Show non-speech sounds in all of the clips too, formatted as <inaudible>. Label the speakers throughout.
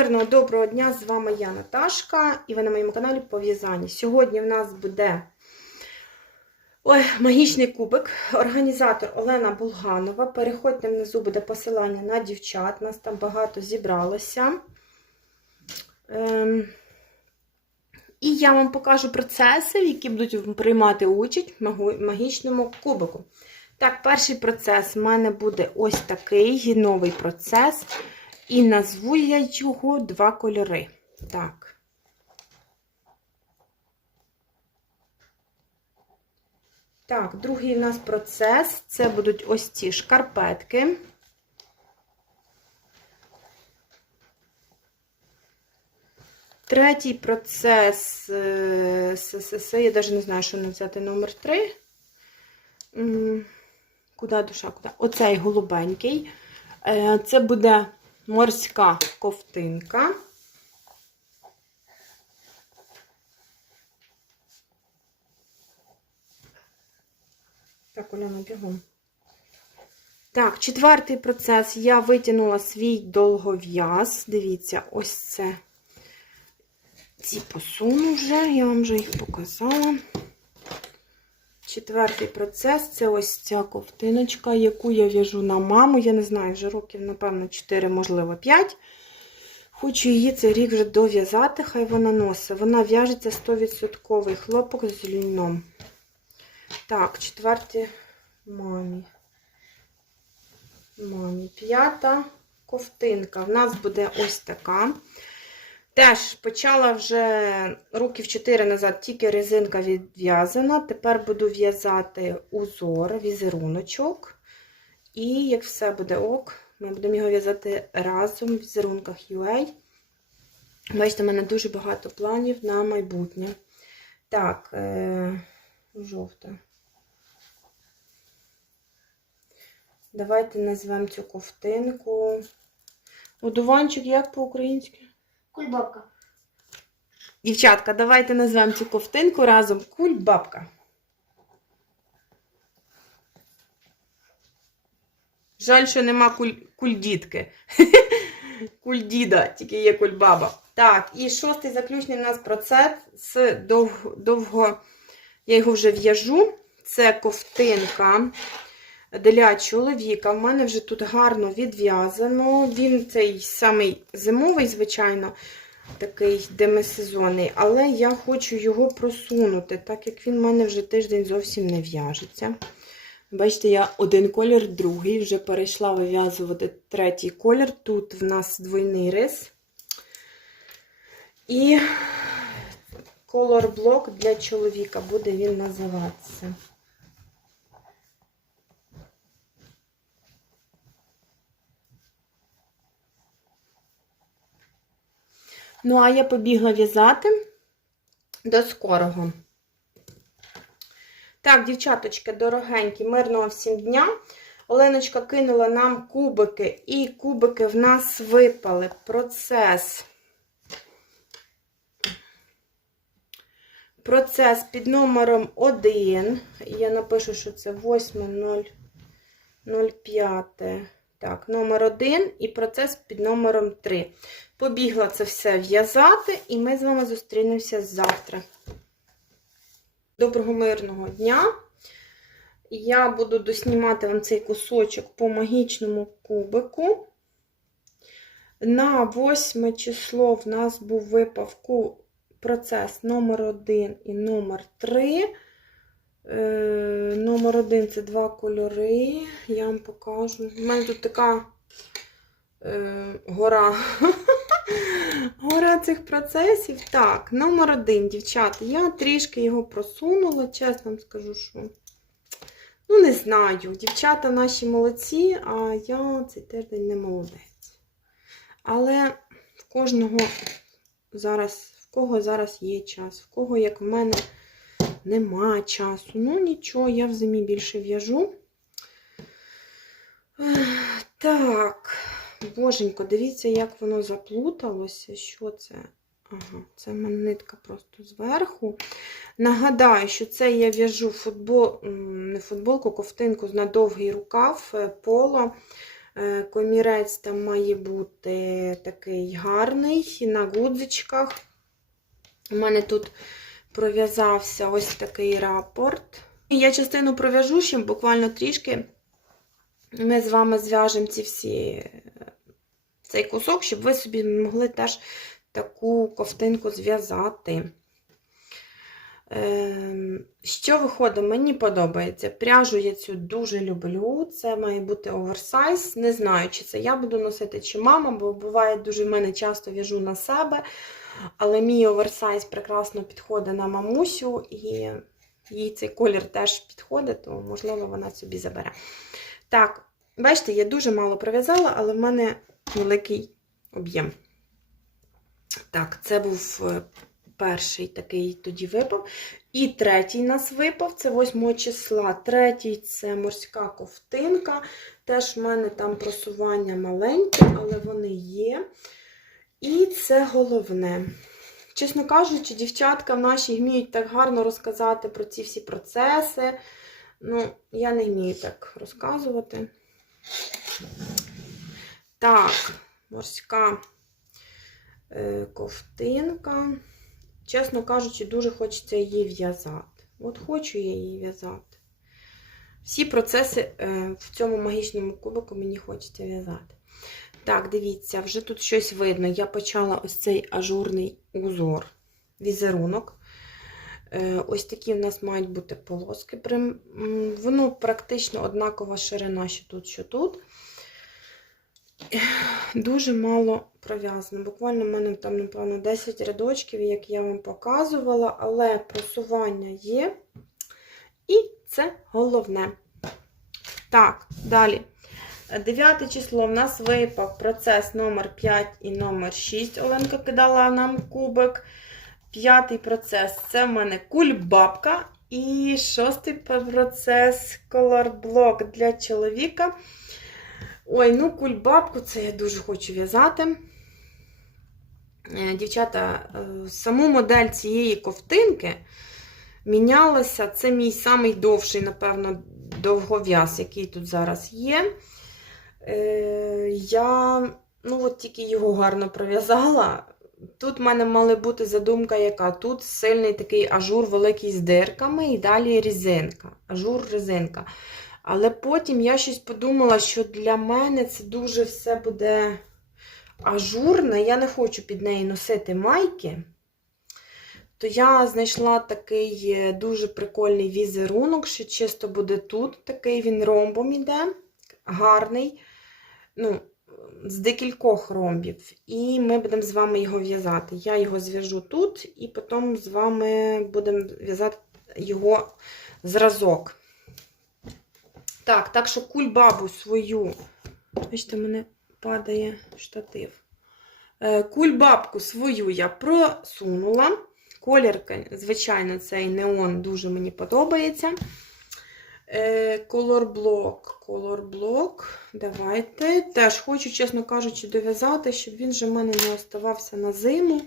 Speaker 1: мирного, доброго дня! З вами я, Наташка, і ви на моєму каналі Пов'язані. Сьогодні в нас буде ой, магічний кубик, організатор Олена Булганова. Переходьте внизу буде посилання на дівчат. Нас там багато зібралося. Ем, і я вам покажу процеси, які будуть приймати участь в магічному кубику. Так, перший процес в мене буде ось такий новий процес. І назву я його два кольори. Так. Так, другий у нас процес це будуть ось ці шкарпетки. Третій процес, е, я навіть не знаю, що не взяти номер 3. Куди душа? Куди? Оцей голубенький. Е, Це буде морська ковтинка. Так, Оляна, бігом. Так, четвертий процес. Я витягнула свій довгов'яз. Дивіться, ось це. Ці посуну вже, я вам вже їх показала. Четвертий процес це ось ця ковтиночка, яку я в'яжу на маму. Я не знаю, вже років, напевно, 4, можливо, 5. Хочу її цей рік вже дов'язати, хай вона носить. Вона в'яжеться 100% хлопок з льном. Так, четвертий мамі. Мамі. П'ята ковтинка. В нас буде ось така. Теж почала вже років 4 назад, тільки резинка відв'язана. Тепер буду в'язати узор, візеруночок. І як все буде ок, ми будемо його в'язати разом в візерунках UA. Бачите, в мене дуже багато планів на майбутнє. Так, е- жовта. Давайте назвемо цю ковтинку. Одуванчик як по-українськи?
Speaker 2: Кульбабка.
Speaker 1: Дівчатка, давайте назвемо цю ковтинку разом кульбабка. Жаль, що нема куль... кульдітки. <laughs> Кульдіда, тільки є кульбаба. Так, і шостий заключний у нас процес з довго, довго я його вже в'яжу. Це ковтинка для чоловіка. В мене вже тут гарно відв'язано. Він цей самий зимовий, звичайно такий демисезонний, але я хочу його просунути, так як він в мене вже тиждень зовсім не в'яжеться. Бачите, я один колір, другий, вже перейшла вив'язувати третій колір. Тут в нас двойний рис. І колор-блок для чоловіка буде він називатися. Ну, а я побігла в'язати до скорого. Так, дівчаточки, дорогенькі, мирного всім дня. Оленочка кинула нам кубики, і кубики в нас випали. Процес. Процес під номером 1. Я напишу, що це 8.05. Так, номер 1 і процес під номером 3. Побігла це все в'язати, і ми з вами зустрінемося завтра. Доброго мирного дня! Я буду доснімати вам цей кусочок по магічному кубику. На 8 число в нас був випав процес номер 1 і номер 3. Е, номер 1 це два кольори. Я вам покажу. У мене тут така е, гора. <laughs> Гора цих процесів. Так, номер один, дівчата. Я трішки його просунула, чесно вам скажу, що. Ну, не знаю. Дівчата наші молодці, а я цей тиждень не молодець. Але в кожного зараз, в кого зараз є час, в кого, як в мене, нема часу. Ну, нічого, я в зимі більше в'яжу. Так. Боженько, дивіться, як воно заплуталося. Що це? Ага, це в нитка просто зверху. Нагадаю, що це я в'яжу футбол, не футболку, ковтинку на довгий рукав поло Е, Комірець там має бути такий гарний на гудзичках. У мене тут пров'язався ось такий рапорт. Я частину пров'яжу ще буквально трішки. Ми з вами зв'яжемо ці всі цей кусок, щоб ви собі могли теж таку ковтинку зв'язати. Ем, Що виходить, мені подобається. Пряжу я цю дуже люблю. Це має бути оверсайз. Не знаю, чи це я буду носити, чи мама, бо буває дуже в мене часто в'яжу на себе. Але мій оверсайз прекрасно підходить на мамусю, і їй цей колір теж підходить, то, можливо, вона собі забере. Так, бачите, я дуже мало пров'язала, але в мене великий об'єм. Так, це був е, перший такий тоді випав. І третій нас випав, це 8 числа. Третій це морська ковтинка. Теж в мене там просування маленьке, але вони є. І це головне. Чесно кажучи, дівчатка в нашій вміють так гарно розказати про ці всі процеси. Ну, я не вмію так розказувати. Так, морська е, ковтинка. Чесно кажучи, дуже хочеться її в'язати. От хочу я її в'язати. Всі процеси е, в цьому магічному кубику мені хочеться в'язати. Так, дивіться, вже тут щось видно. Я почала ось цей ажурний узор, візерунок. Е, Ось такі в нас мають бути полоски. Воно практично однакова ширина, що тут, що тут. Дуже мало пров'язано. Буквально в мене там, напевно, 10 рядочків, як я вам показувала, але просування є. І це головне. Так, далі. 9 число в нас випав процес номер 5 і номер 6. Оленка кидала нам кубик. П'ятий процес це в мене кульбабка. І шостий процес колорблок для чоловіка. Ой, ну кульбабку це я дуже хочу в'язати. Е, Дівчата, е, саму модель цієї ковтинки мінялася. Це мій самий довший, напевно, довгов'яз, який тут зараз є. Е, Я ну, от тільки його гарно пров'язала. Тут в мене мала бути задумка, яка тут сильний такий ажур великий з дирками, і далі різинка. Ажур резинка. Але потім я щось подумала, що для мене це дуже все буде ажурне. Я не хочу під неї носити майки. То я знайшла такий е, дуже прикольний візерунок, що чисто буде тут. Такий він ромбом іде, гарний. Ну, з декількох ромбів. І ми будемо з вами його в'язати. Я його зв'яжу тут, і потім з вами будемо в'язати його зразок. Так, так що кульбабу свою. Бачите, в мене падає штатив. Е, Кульбабку свою я просунула. Колір, звичайно, цей неон дуже мені подобається. Колорблок, колорблок. Давайте. Теж хочу, чесно кажучи, дов'язати, щоб він же в мене не оставався на зиму.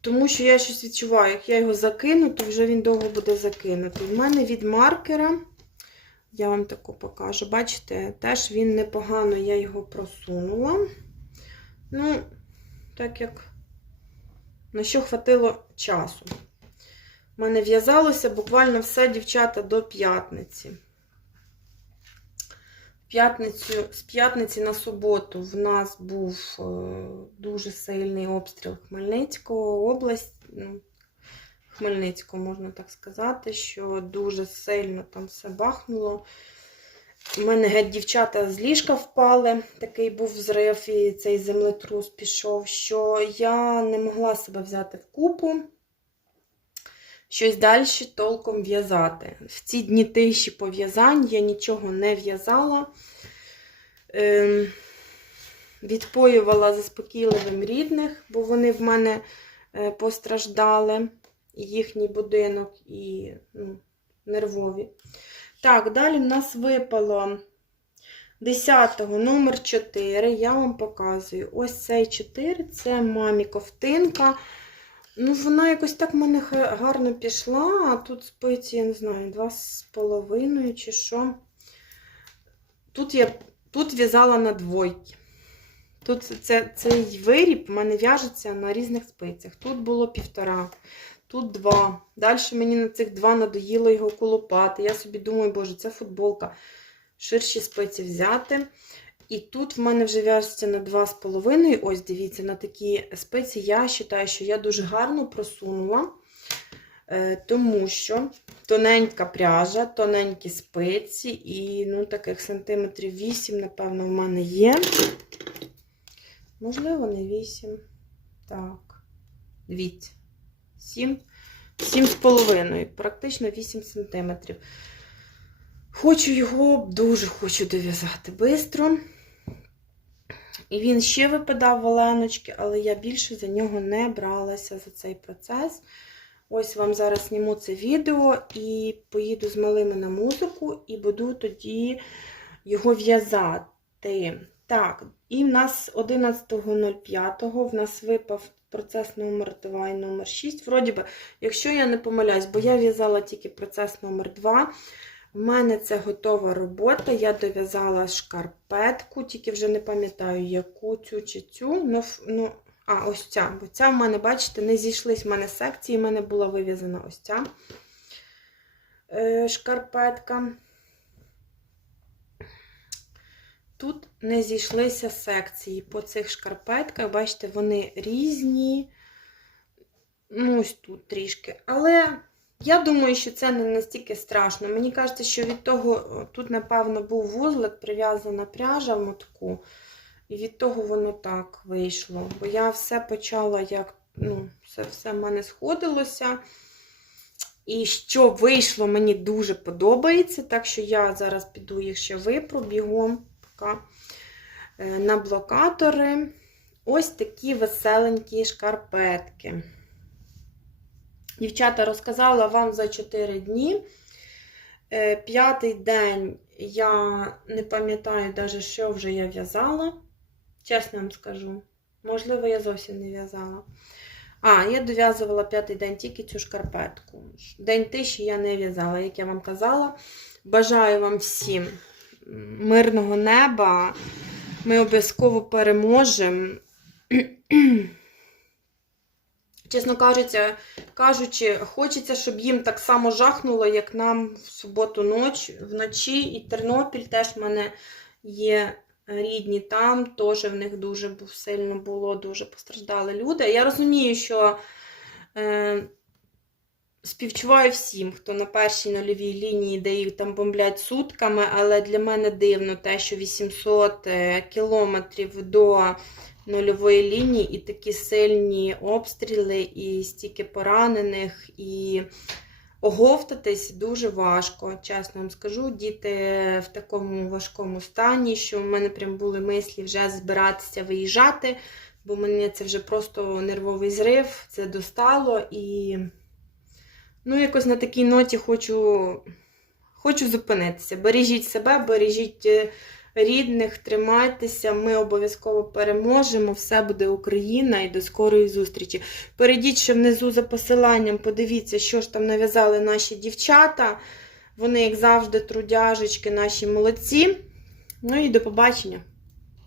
Speaker 1: Тому що я щось відчуваю, як я його закину, то вже він довго буде закинутий. У мене від маркера, я вам таку покажу, бачите, теж він непогано, я його просунула. Ну, так як на що хватило часу. У мене в'язалося буквально все, дівчата, до п'ятниці. П'ятницю, з п'ятниці на суботу в нас був е, дуже сильний обстріл Хмельницького область, ну, Хмельницького, можна так сказати, що дуже сильно там все бахнуло. У мене геть дівчата з ліжка впали, такий був взрив, і цей землетрус пішов, що я не могла себе взяти в купу щось далі толком в'язати. В ці дні тиші пов'язань я нічого не в'язала. Ем, відпоювала заспокійливим рідних, бо вони в мене е, постраждали, їхній будинок і ну, нервові. Так, далі в нас випало 10-го номер 4. Я вам показую. Ось цей 4 це мамі ковтинка. Ну, вона якось так в мене гарно пішла, а тут спиці, я не знаю, два з половиною чи що. Тут я Тут в'язала на двойки. Тут це, цей виріб в мене в'яжеться на різних спицях. Тут було півтора, тут два. Далі мені на цих два надоїло його колопати. Я собі думаю, боже, це футболка. Ширші спиці взяти. І тут в мене вже в'яжеться на 2,5. Ось, дивіться, на такі спиці. Я вважаю, що я дуже гарно просунула, е, тому що тоненька пряжа, тоненькі спиці, і ну, таких сантиметрів 8, напевно, в мене є. Можливо, не 8. Так. Дивіться. 7. 7,5. Практично 8 сантиметрів. Хочу його, дуже хочу дов'язати швидко. І він ще випадав валеночки, але я більше за нього не бралася за цей процес. Ось вам зараз зніму це відео і поїду з малими на музику, і буду тоді його в'язати. Так, і в нас 11.05 в нас випав процес номер 2 і номер 6. Вроді би, якщо я не помиляюсь, бо я в'язала тільки процес номер 2. У мене це готова робота. Я дов'язала шкарпетку, тільки вже не пам'ятаю, яку цю чи цю. Ну, ну, а, ось ця. Бо ця в мене, бачите, не зійшлись в мене секції, в мене була вив'язана ось ця е, шкарпетка. Тут не зійшлися секції по цих шкарпетках. Бачите, вони різні. Ну, ось тут трішки. Але я думаю, що це не настільки страшно. Мені кажеться, що від того, тут, напевно, був вузлик, прив'язана пряжа в мотку. І від того воно так вийшло. Бо я все почала, як, ну, все, все в мене сходилося. І що вийшло, мені дуже подобається. Так що я зараз піду їх ще випру бігом поки. Е, на блокатори. Ось такі веселенькі шкарпетки. Дівчата розказала вам за 4 дні. Е, П'ятий день я не пам'ятаю навіть, що вже я в'язала. Чесно вам скажу. Можливо, я зовсім не в'язала. А, я дов'язувала п'ятий день тільки цю шкарпетку. День тиші я не в'язала, як я вам казала. Бажаю вам всім мирного неба. Ми обов'язково переможемо. Чесно кажучи, хочеться, щоб їм так само жахнуло, як нам в суботу ноч, вночі. І Тернопіль теж в мене є рідні там, теж в них дуже сильно було, дуже постраждали люди. Я розумію, що е, співчуваю всім, хто на першій нульовій лінії, де їх там бомблять сутками, але для мене дивно те, що 800 е, кілометрів до нульової лінії і такі сильні обстріли, і стільки поранених, і оговтатись дуже важко, чесно вам скажу. Діти в такому важкому стані, що в мене прям були мислі вже збиратися виїжджати, бо мені це вже просто нервовий зрив, це достало. І ну, якось на такій ноті хочу, хочу зупинитися. Бережіть себе, бережіть е, рідних, тримайтеся, ми обов'язково переможемо. Все буде Україна і до скорої зустрічі. Перейдіть ще внизу за посиланням, подивіться, що ж там нав'язали наші дівчата. Вони, як завжди, трудяжечки, наші молодці. Ну і до побачення!